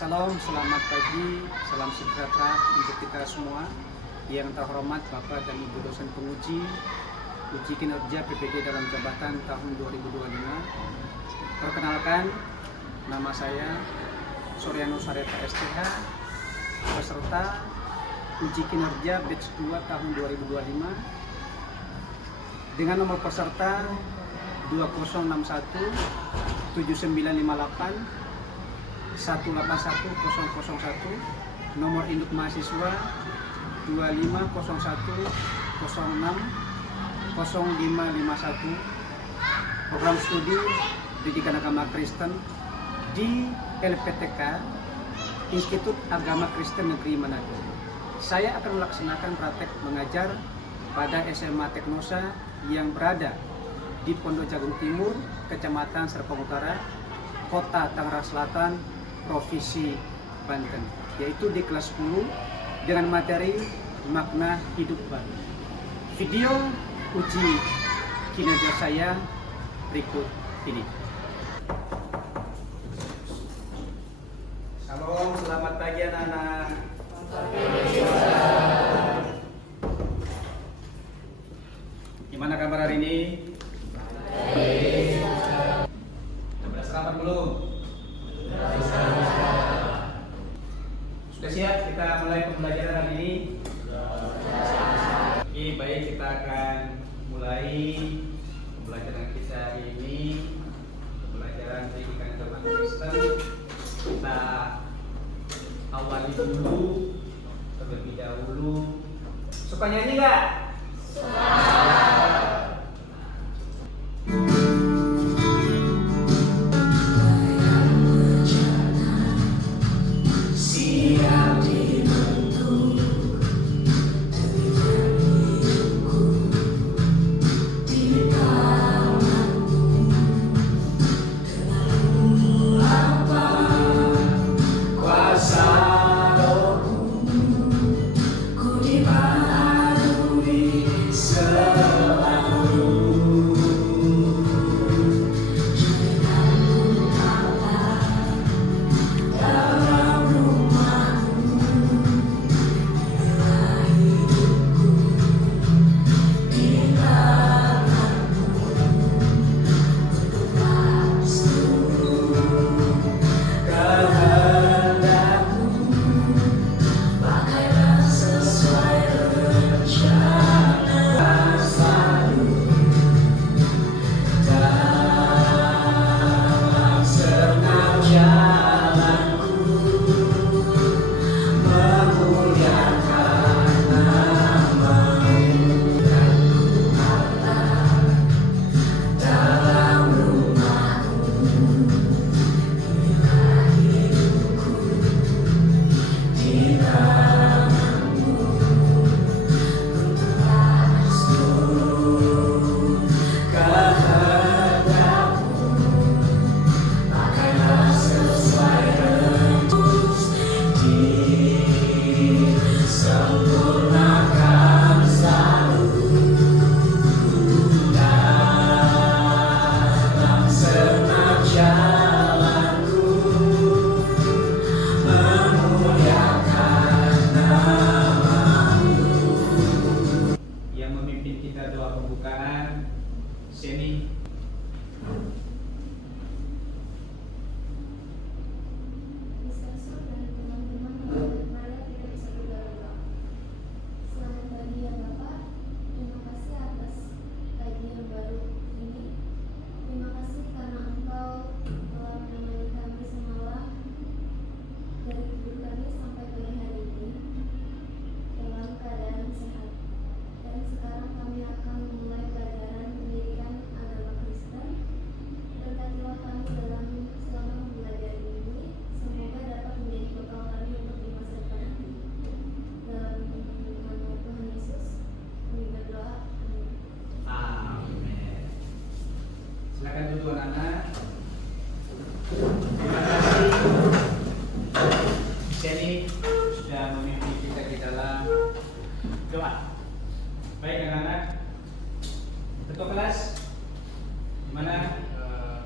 Salam, selamat pagi, salam sejahtera untuk kita semua. Yang terhormat Bapak dan Ibu dosen penguji uji kinerja PPG dalam jabatan tahun 2025. Perkenalkan, nama saya Suryanus Sareta STH, peserta uji kinerja batch 2 tahun 2025 dengan nomor peserta 2061 7958 181001, nomor induk mahasiswa 2501060551, program studi Pendidikan Agama Kristen di LPTK Institut Agama Kristen Negeri Manado. Saya akan melaksanakan praktek mengajar pada SMA Teknosa yang berada di Pondok Jagung Timur, Kecamatan Serpong Utara, Kota Tangerang Selatan, Provinsi Banten, yaitu di kelas 10 dengan materi makna hidup baru. Video uji kinerja saya berikut ini. Salam, selamat pagi anak-anak. Gimana kabar hari ini? Sudah sarapan belum? Sudah siap kita mulai pembelajaran hari ini? Oke, baik, kita akan mulai pembelajaran kita ini, pembelajaran pendidikan agama Kristen. Kita awali dulu terlebih dahulu. Suka nyanyi nggak? Suka.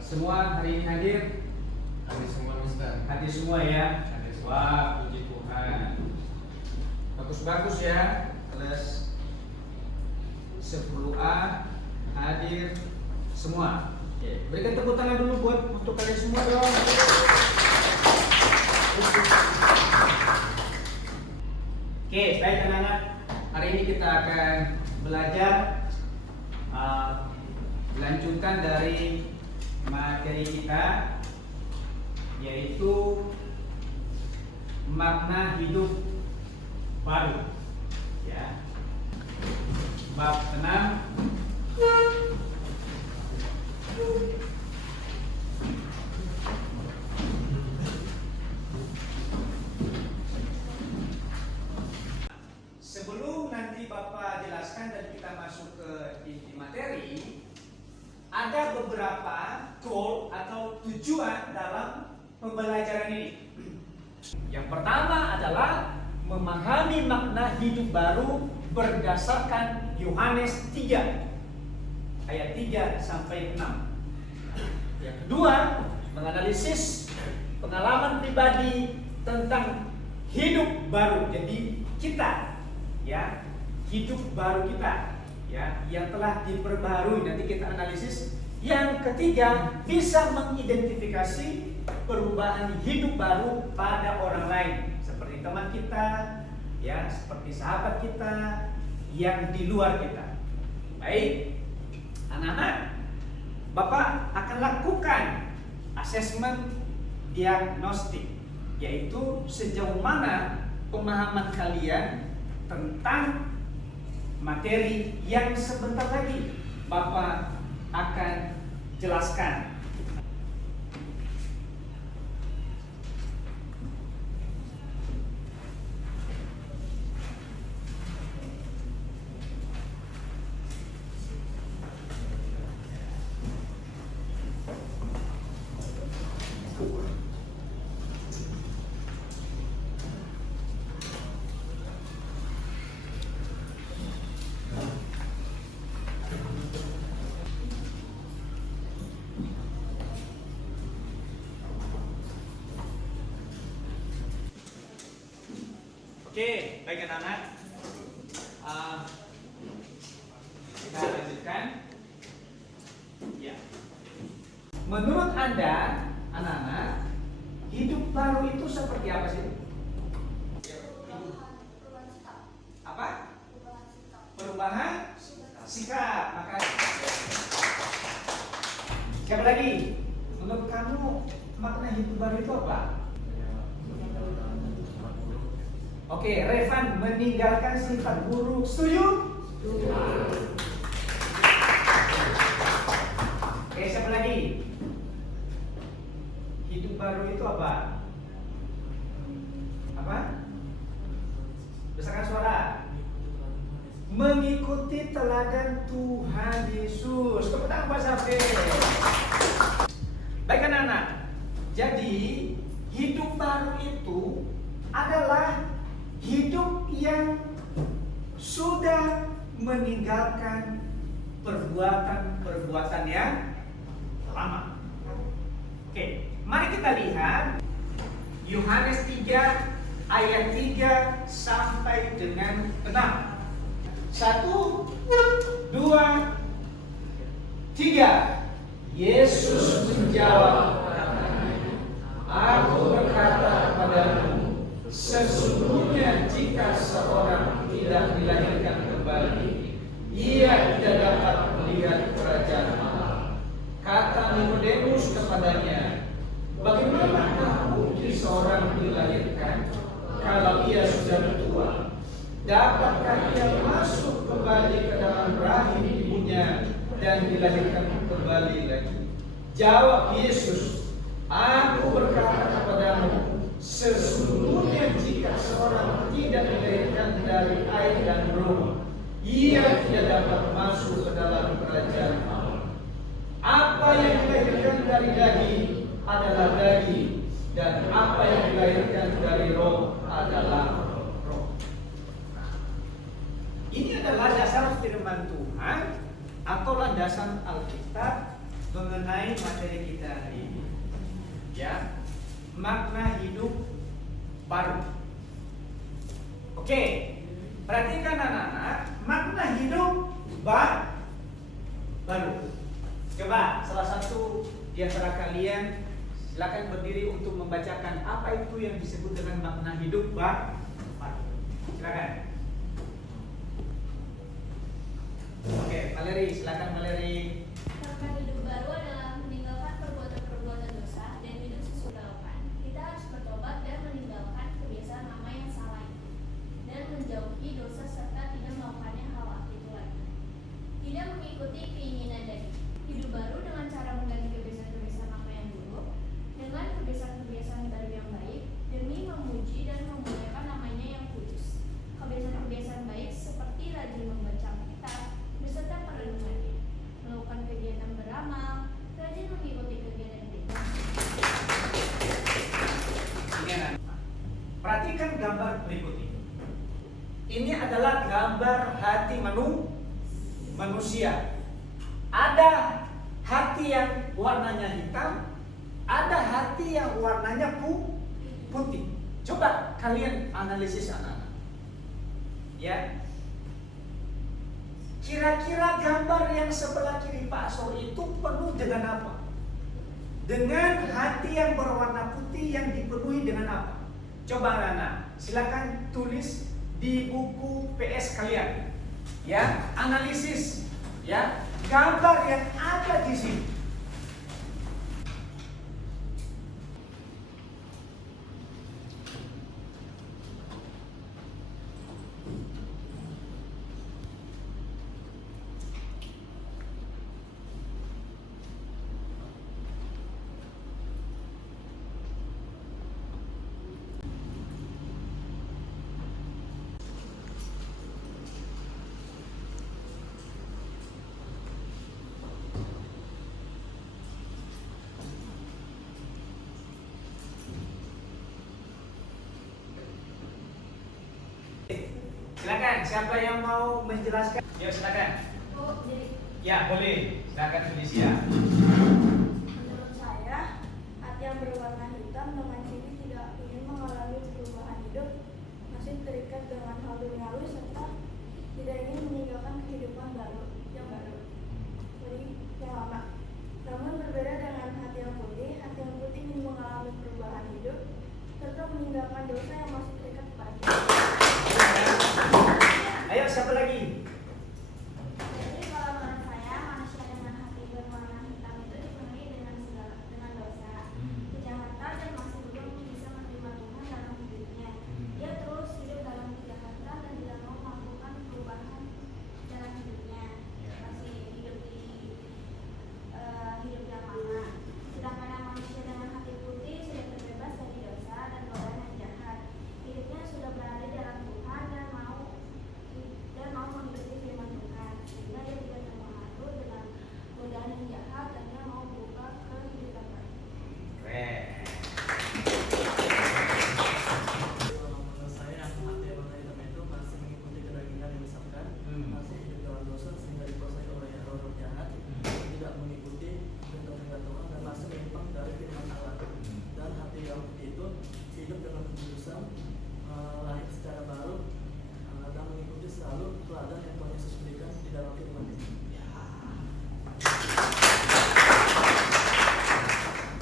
Semua hari ini hadir? Hadir semua, Mister. Hadir semua ya. Hadir Wah, puji Tuhan. Bagus-bagus ya. Kelas 10A hadir semua. Oke, berikan tepuk tangan dulu buat untuk kalian semua dong. Oke, baik anak-anak. Hari ini kita akan belajar melanjutkan dari materi kita, yaitu makna hidup baru. Ya. Bab 6. Sebelum nanti Bapak jelaskan dan kita masuk ke inti materi, ada beberapa goal atau tujuan dalam pembelajaran ini. Yang pertama adalah memahami makna hidup baru berdasarkan Yohanes 3 ayat 3 sampai 6. Yang kedua, menganalisis pengalaman pribadi tentang hidup baru. Jadi kita, ya, hidup baru kita, ya, yang telah diperbarui. Nanti kita analisis. Yang ketiga, bisa mengidentifikasi perubahan hidup baru pada orang lain, seperti teman kita, ya, seperti sahabat kita yang di luar kita. Baik, anak-anak, Bapak akan lakukan asesmen diagnostik, yaitu sejauh mana pemahaman kalian tentang materi yang sebentar lagi Bapak akan jelaskan. Oke, baik anak-anak, kita lanjutkan. Ya. Menurut Anda, anak-anak, hidup baru itu seperti apa sih? Apa? Perubahan sikap. Maka siapa lagi? Menurut kamu makna hidup baru itu apa? Oke, Revan, meninggalkan sifat buruk. Setuju? Oke, siapa lagi? Hidup baru itu apa? Apa? Besarkan suara. Mengikuti teladan Tuhan Yesus. Tepuk tangan Pak Safir. Baik anak-anak. Jadi, hidup baru itu adalah hidup yang sudah meninggalkan perbuatan-perbuatan yang lama. Oke, mari kita lihat Yohanes 3 ayat 3 sampai dengan 6. 1, 2, 3. Yesus menjawab, "Aku berkata kepadamu, sesungguhnya jika seorang tidak dilahirkan kembali, ia tidak dapat melihat kerajaan Allah." Kata Nikodemus kepadanya, "Bagaimana mungkin seorang dilahirkan kalau ia sudah tua? Dapatkah ia masuk kembali ke dalam rahim ibunya dan dilahirkan kembali lagi?" Jawab Yesus, "Aku berkata kepadamu, sesungguhnya jika seorang tidak dilahirkan dari air dan roh, ia tidak dapat masuk ke dalam kerajaan Allah. Apa yang dilahirkan dari daging adalah daging, dan apa yang dilahirkan dari roh adalah roh." Ini adalah dasar firman Tuhan atau landasan Alkitab mengenai materi kita hari ini. Ya, makna hidup baru. Oke, perhatikan anak-anak, makna hidup baru. Coba salah satu di antara kalian silakan berdiri untuk membacakan apa itu yang disebut dengan makna hidup baru. Silakan. Oke, Valeri, silakan Valeri. Makna hidup baru adalah meninggalkan perbuatan-perbuatan dosa dan hidup sesuai harapan. Kita harus bertobat dan meninggalkan kebiasaan lama yang salah itu, dan menjauhi dosa serta tidak melakukannya hal itu lagi. Tidak mengikuti keinginan dan hidup baru dengan cara mengganti kebiasaan-kebiasaan lama yang buruk dengan kebiasaan-kebiasaan baru yang baik demi memuji dan memuliakan namanya yang kudus. Kebiasaan-kebiasaan baik seperti rajin membaca Alkitab beserta perenungannya, melakukan kegiatan beramal, rajin mengikuti kegiatan gereja. Perhatikan gambar berikut ini. Ini adalah gambar hati manusia. Ada hati yang warnanya hitam, ada hati yang warnanya putih. Coba kalian analisis anak-anak. Ya. Kira-kira gambar yang sebelah kiri Pak Asor itu penuh dengan apa? Dengan hati yang berwarna putih yang dipenuhi dengan apa? Coba anak-anak, silakan tulis di buku PS kalian. Ya, analisis ya gambar yang ada di sini. Silakan, siapa yang mau menjelaskan? Ya, silakan. Oh, jadi Ya, boleh. Silakan tulis ya. Menurut saya, hati yang berwarna hitam dengan ciri tidak ingin mengalami perubahan hidup, masih terikat dengan hal duniawi serta tidak ingin meninggalkan kehidupan yang baru, jadi yang lama. Namun berbeda dengan hati yang putih ingin mengalami perubahan hidup serta meninggalkan dosa yang masih terikat pada kita. Ayo, siapa lagi? Jadi kalau menurut saya, manusia dengan hati berwarna hitam itu dipenuhi dengan dosa, kejahatan, dan masih belum bisa menerima Tuhan dalam hidupnya. Dia terus hidup dalam kejahatan dan tidak mau melakukan perubahan dalam hidupnya. Masih hidup di hidup yang lama. Sedangkan yang manusia dengan hati putih sudah terbebas dari dosa dan godaan yang jahat. Hidupnya sudah berada di dalam Tuhan dan mau mengikuti firman Tuhan, sehingga dia tidak terpengaruh dengan godaan yang jahat dan dia mau berubah ke hidup baru. Keren. Menurut saya yang hati warna hitam itu masih mengikuti kedagingan yang misalkan masih hidup dalam dosa sehingga dikuasai oleh roh jahat, tidak mengikuti perintah Tuhan dan masih menyimpang dari firman Allah. Dan hati yang putih itu hidup dengan kekudusan, lahir secara baru, dan mengikuti selalu teladan yang Tuhan Yesus berikan di dalam firman itu.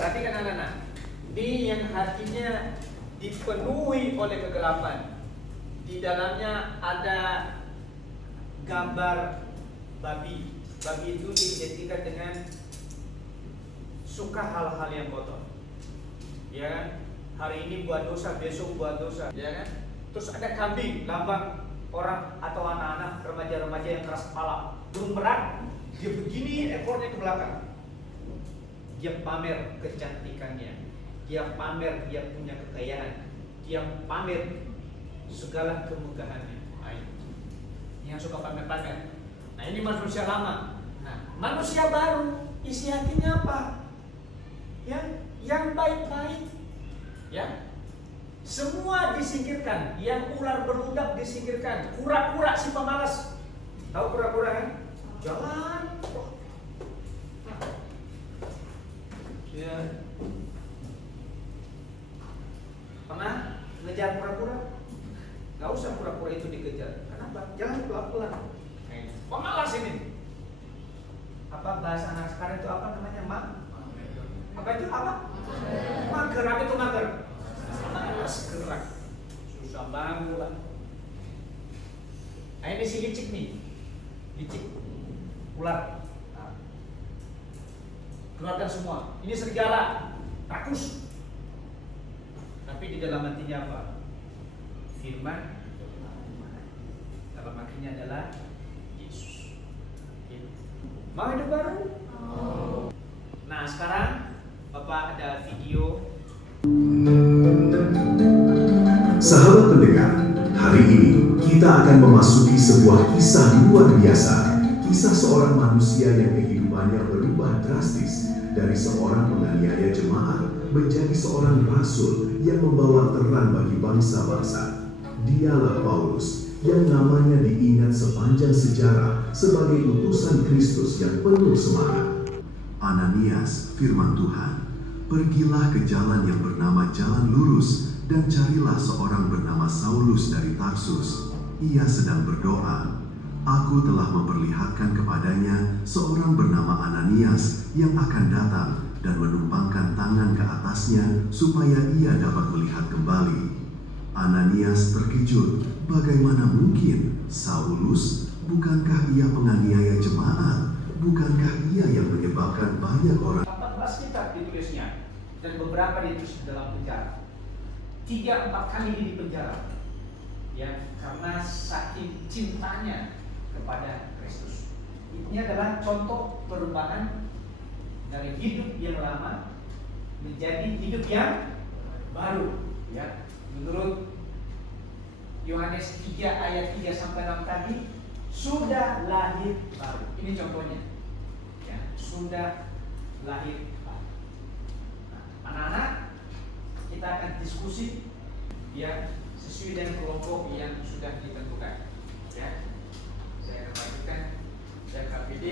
Perhatikan anak-anak. Ini yang hatinya dipenuhi oleh kegelapan. Di dalamnya ada gambar babi. Babi itu diidentikan dengan suka hal-hal yang kotor. Ya kan? Hari ini buat dosa, besok buat dosa, ya kan? Terus ada kambing, lambang orang atau anak-anak remaja-remaja yang keras kepala, burung merak, dia begini ekornya ke belakang. Dia pamer kecantikannya, dia pamer dia punya kekayaan, dia pamer segala kemegahannya. Yang suka pamer-pamer. Nah, ini manusia lama. Nah, manusia baru isi hatinya apa? Ya, yang baik-baik. Ya. Semua disingkirkan, yang ular beludak disingkirkan, kura-kura si pemalas. Tahu kura-kura kan? Jangan. Ya. Pernah ngejar pura-pura. Gak usah pura-pura itu dikejar. Kenapa? Jangan pelan-pelan. Pemalas ini. Apa bahasa anak sekarang itu apa namanya? Apa itu apa? Mager. Apa itu mager? Malas gerak. Susah bangun lah. Nah ini si licik nih. Licik. Ular. Nah. Keluarkan semua. Ini serigala. Rakus. Tapi di dalam hatinya apa? Firman. Dalam hatinya adalah Yesus. Mau hidup baru? Nah sekarang Bapak ada video. Sahabat pendengar, hari ini kita akan memasuki sebuah kisah luar biasa. Kisah seorang manusia yang kehidupannya berubah drastis dari seorang penganiaya jemaat menjadi seorang rasul yang membawa terang bagi bangsa-bangsa. Dialah Paulus yang namanya diingat sepanjang sejarah sebagai utusan Kristus yang penuh semangat. Ananias, firman Tuhan, pergilah ke jalan yang bernama Jalan Lurus dan carilah seorang bernama Saulus dari Tarsus. Ia sedang berdoa. Aku telah memperlihatkan kepadanya seorang bernama Ananias yang akan datang dan menumpangkan tangan ke atasnya supaya ia dapat melihat kembali. Ananias terkejut. Bagaimana mungkin? Saulus, bukankah ia penganiaya jemaat? Bukankah ia yang menyebabkan banyak orang? 18 kitab ditulisnya dan beberapa ditulis dalam penjara. 3-4 kali ini di penjara. Ya, karena saking cintanya kepada Kristus. Ini adalah contoh perubahan dari hidup yang lama menjadi hidup yang baru. Ya, menurut Yohanes 3 ayat 3 sampai 6 tadi sudah lahir baru. Ini contohnya. Ya, sudah lahir baru. Nah, anak-anak, kita akan diskusi ya sesuai dengan kelompok yang sudah ditentukan. Ya, saya akan lanjutkan. Saya KPD.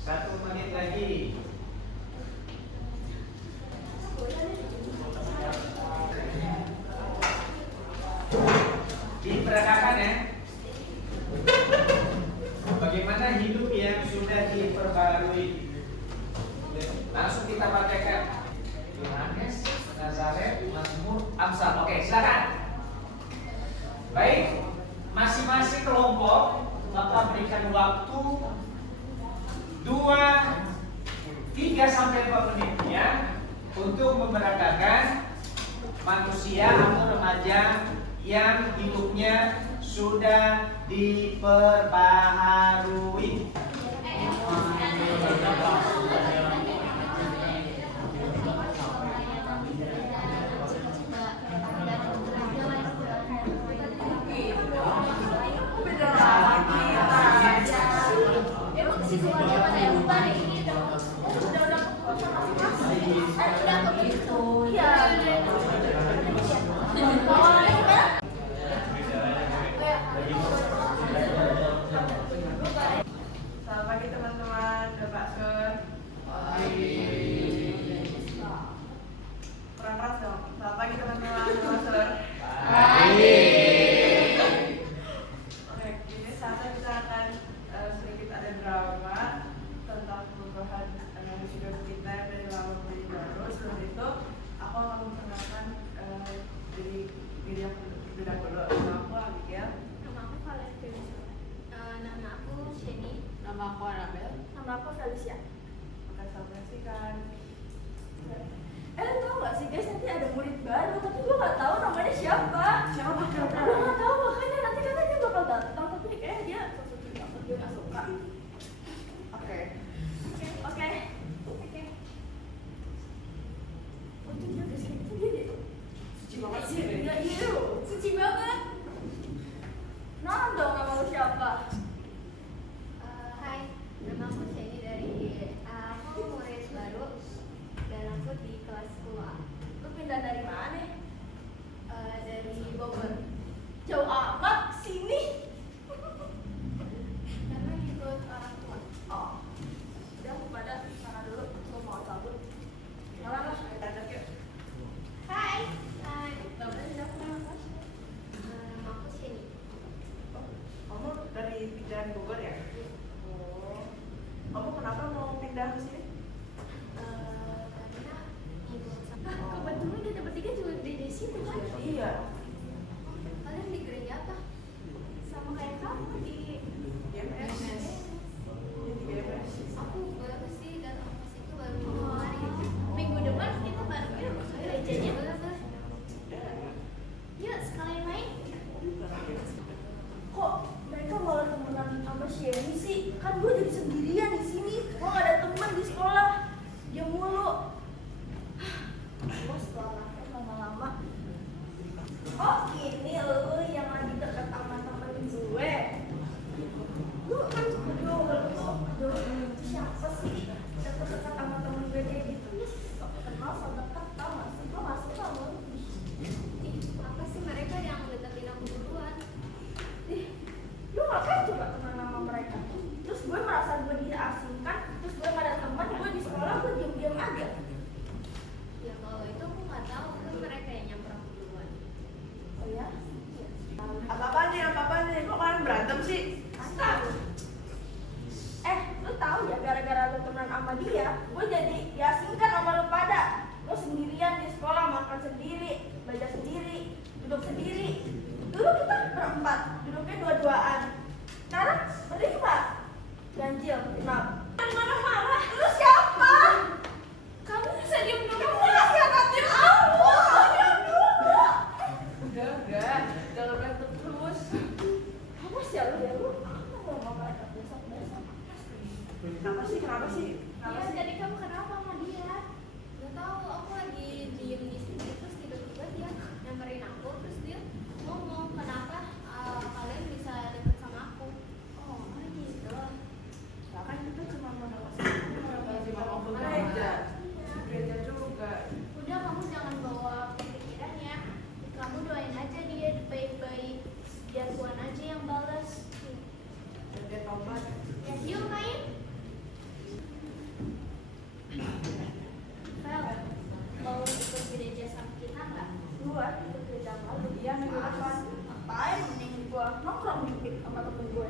Satu menit lagi. Diperagakan ya. Bagaimana hidup yang sudah diperbarui. Langsung kita bacakan. Yohanes, Nazaret, Mazmur, Amsal. Oke, silakan. Baik, masing-masing kelompok Bapak berikan waktu 3 sampai 4 menit ya untuk memperagakan manusia atau remaja yang hidupnya sudah diperbaharui. Selamat pagi teman-teman, Bapak Sur. Kurang keras dong. Selamat pagi teman-teman, Bapak Sur. Oke, ini saatnya kita akan sedikit ada drama tentang perubahan hidup kita dari lama menjadi baru. Sebelum itu, aku akan memperkenalkan diri aku terlebih dahulu. Nama aku Abigail. Nama aku Valeria. Nama aku Sheni. Nama aku Anak. Bel? Nama aku Felicia. Bukan Salvasi kan? Lo tau gak sih guys, nanti ada murid baru, tapi gue gak tahu namanya siapa. Siapa Gue gak tahu, makanya nanti katanya dia bakal datang, tapi kayaknya dia sosok banget, gue gak suka. Oke. Oke. Oh itu dia guys, itu dia deh. Suci banget sih. Iya, iya, suci banget. Nah dong, nama lu siapa? Hai, nama aku Shani dari aku murid baru dan aku di kelas 10A. Lu pindah dari mana? Dari Bogor. Jauh amat sini. Karena ikut orang tua. Oh, udah pada sana dulu, gue mau cabut. Jalan lah, Dadah yuk. Hai. Hai. Nama aku Shani. Kamu dari pindahan Bogor ya? Oh. Kamu kenapa mau pindah ke sini? Karena ibu kebetulan kita bertiga juga di situ kan? Iya. kalian di gereja apa? Sama kayak kamu di GMS. Di GMS. Aku baru sih datang ke situ baru 2 hari. Minggu depan kita baru gerejanya boleh. Yuk sekalian main. kok mereka malah temenan sama Shani sih? Kan gue jadi sendirian di sini. Gue gak ada teman di sekolah. Dia mulu. Gue sekolah lama-lama. Oh ini lu yang lagi deket sama temen gue. Lu kan aduh, siapa sih deket-deket sama temen gue kayak gitu? Sok kenal, sok deket, tau gak sih? Gue gak suka sama lu. Ih, apa sih mereka yang deketin aku duluan? Ih, lu ngapain coba teman sama mereka? Terus gue merasa gue diasingkan, terus gue gak ada teman, gue di sekolah gue diam-diam aja. Ya kalau itu aku nggak tahu, kan mereka yang nyamper aku duluan. Oh ya? Apa-apaan nih? Kok kalian berantem sih? Astaga. Lu tahu ya gara-gara lu temenan sama dia, gue jadi diasingkan sama lu pada. Lu sendirian di sekolah, makan sendiri, belajar sendiri, duduk sendiri. Dulu kita berempat, duduknya dua-duaan. Sekarang berlima. Ganjil, 6. Marah-marah, lu siapa? Kamu bisa diem dulu. Kamu nasihatin aku. Diam dulu. Udah. Jangan berantem terus. Kamu sih ya lu. Aku mau ngomong mereka besok-besok. Kenapa sih? Iya, jadi kamu kenapa sama dia? Gak tahu, aku lagi diem di sini terus tiba-tiba dia nyamperin aku terus dia ngomong kenapa kalian bisa deket sama aku. Oh, gitu. Kan kita cuma mau ke gereja. Gereja juga. Udah, kamu jangan bawa pikiran ya. Kamu doain aja dia baik-baik. Biar Tuhan aja yang balas. Dan dia tobat. Ya, yuk main. Fel, mau ikut gereja sama kita nggak? Gua ikut gereja malu. Iya, minggu depan. Ngapain mending gua nongkrong dikit sama temen gue.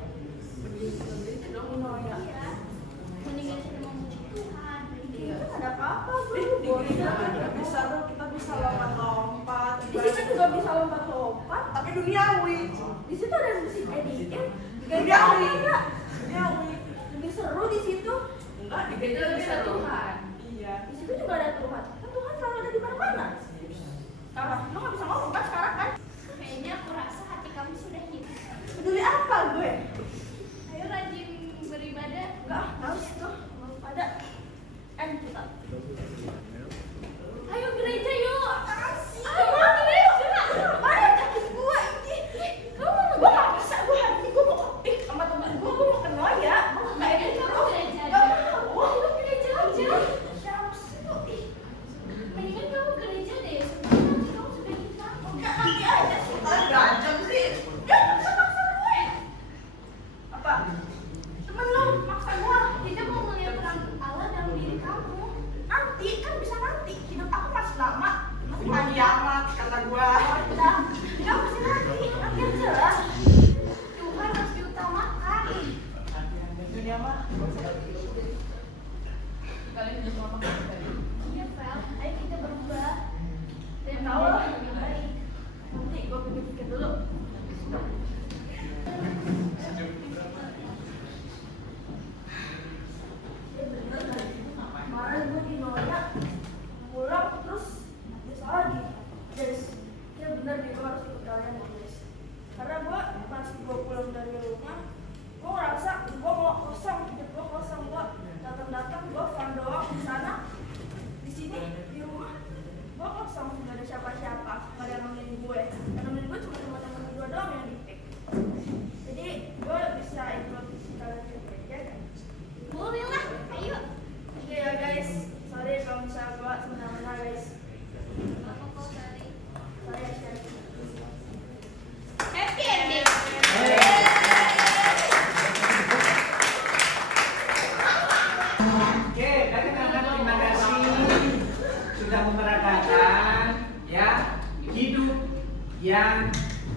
Itu dong ya. Iya. Mendingan kita memuji Tuhan. Iya, kan ada apa-apa Di gue. gereja kita bisa lompat-lompat. Di situ juga bisa lompat-lompat. Tapi duniawi. Di situ ada musik EDM. Duniawi. Enggak. Duniawi. Lebih seru di situ. Enggak, di gereja lebih seru. Tuhan. Iya. Di situ juga ada Tuhan. Kan Tuhan selalu ada di mana-mana. Sarah, lu nggak bisa ngomong kan sekarang kan? Kayaknya aku rasa hati kamu sudah hilang. Peduli apa gue? Ayo rajin beribadah. Enggak, harus tuh. Mau pada. Kita. Ayo gereja yuk. Ayo gereja. Mana kaki gue ini? Gue nggak bisa. Gue hari ini gue mau opik sama temen gue. Gue mau kenal ya. Gue nggak kayak gitu. Kamu gereja Nggak aja. mau. Ayo gereja aja. Siapa sih lu? Ih, Mendingan kamu gereja deh. Sebenarnya nanti kamu sudah hilang. nggak nanti aja sih. Kalian berantem sih. Nggak maksa gue. Apa? Temen lu maksa gue. Kita mau melihat terang Allah dalam diri kamu. Nanti kan bisa nanti. Hidup aku masih lama. Masih Mau panjang. kiamat kata gua. Udah. Nggak masih nanti. Nanti aja lah. Tuhan harus diutamakan. Dunia mah. Kalian udah sama tadi. Iya, Fel. Ayo kita berubah. Dan Tahu lah. menjadi lebih baik. Nanti gue pikir-pikir dulu. Oke, dari anak terima kasih sudah memeragakan ya hidup yang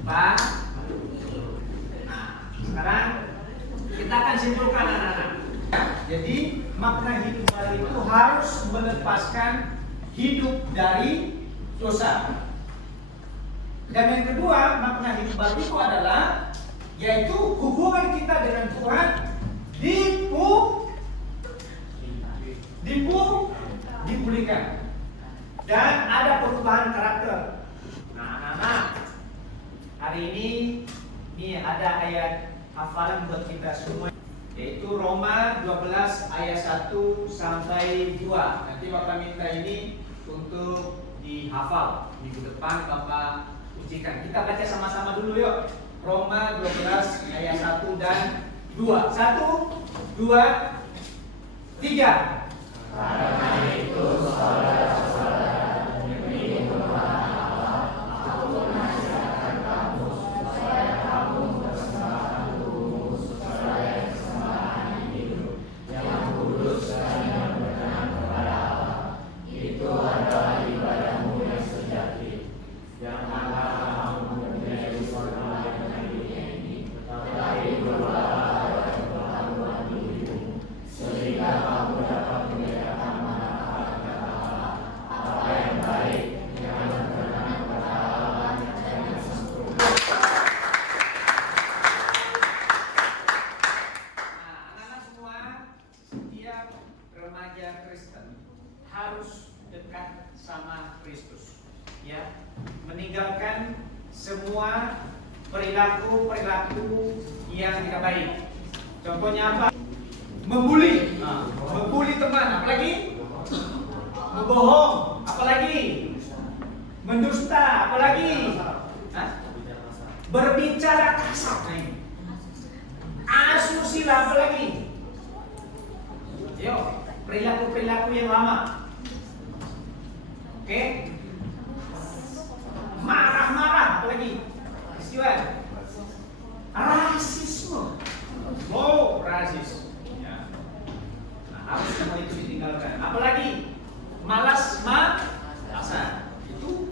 baik. Nah, sekarang kita akan simpulkan anak-anak. Jadi makna hidup baru itu harus melepaskan hidup dari dosa. Dan yang kedua, makna hidup baru itu adalah yaitu hubungan kita dengan Tuhan dipulihkan dan ada perubahan karakter. Nah, anak-anak, hari ini ada ayat hafalan buat kita semua, yaitu Roma 12 ayat 1 sampai 2. Nanti Bapak minta ini untuk dihafal. Minggu depan Bapak ujikan. Kita baca sama-sama dulu yuk. Roma 12 ayat 1 dan 2. 1, 2, 3. Karena itu saudara-saudara, demi firman Allah, aku menasihatkan kamu supaya kamu bersembahkan tubuhmu sebagai persembahan hidup yang kudus dan yang berkenan kepada Allah. Itu adalah ibadahmu yang sejati. Janganlah kamu menjadi korban dengan dunia ini, tetapi berubahlah oleh pengetahuan dirimu, sehingga kamu dapat membedakan manakah kata Allah, apa yang baik, yang berkenan kepada Allah, dan yang sempurna. Nah, anak-anak semua, setiap remaja Kristen harus dekat sama Kristus, ya, meninggalkan semua perilaku yang tidak baik. Contohnya apa? Membuli, membuli teman, apalagi membohong, apalagi mendusta, apalagi berbicara kasar, asusila, apalagi perilaku yang lama. Oke, marah-marah, apalagi istilah rasisme, rasis. Ya. Nah, harus semua itu ditinggalkan. Apalagi malas-malasan, itu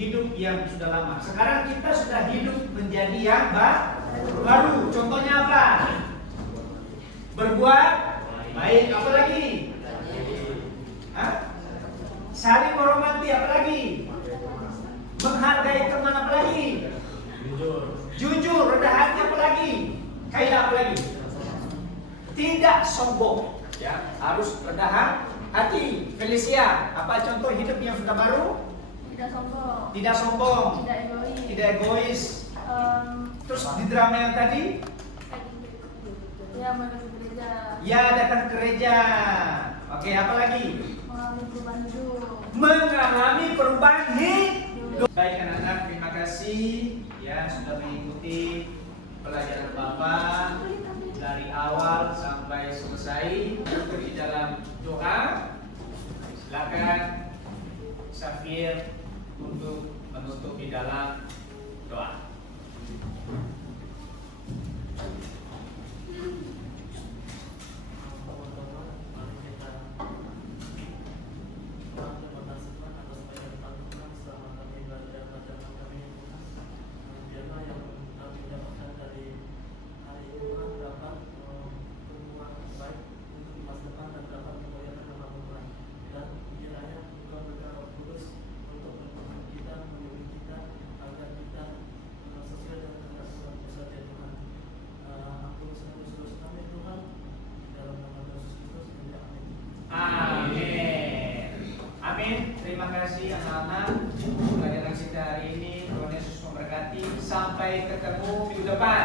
hidup yang sudah lama. Sekarang kita sudah hidup menjadi yang baru. Contohnya apa? Berbuat baik, apalagi saling menghormati, apalagi menghargai teman, apalagi jujur, rendah hati, apalagi kaya, apalagi tidak sombong, ya, harus rendah hati. Felicia, apa contoh hidup yang sudah baru? Tidak sombong, tidak egois. Terus di drama yang tadi, ya, datang ke gereja. Oke, apa lagi? Mengalami perubahan hidup. Baik anak-anak, terima kasih ya sudah mengikuti pelajaran Bapak dari awal sampai selesai. Di dalam doa, silakan Safir untuk menutup di dalam doa. Terima kasih anak-anak pelajaran kita hari ini. Tuhan Yesus memberkati. Sampai ketemu minggu depan.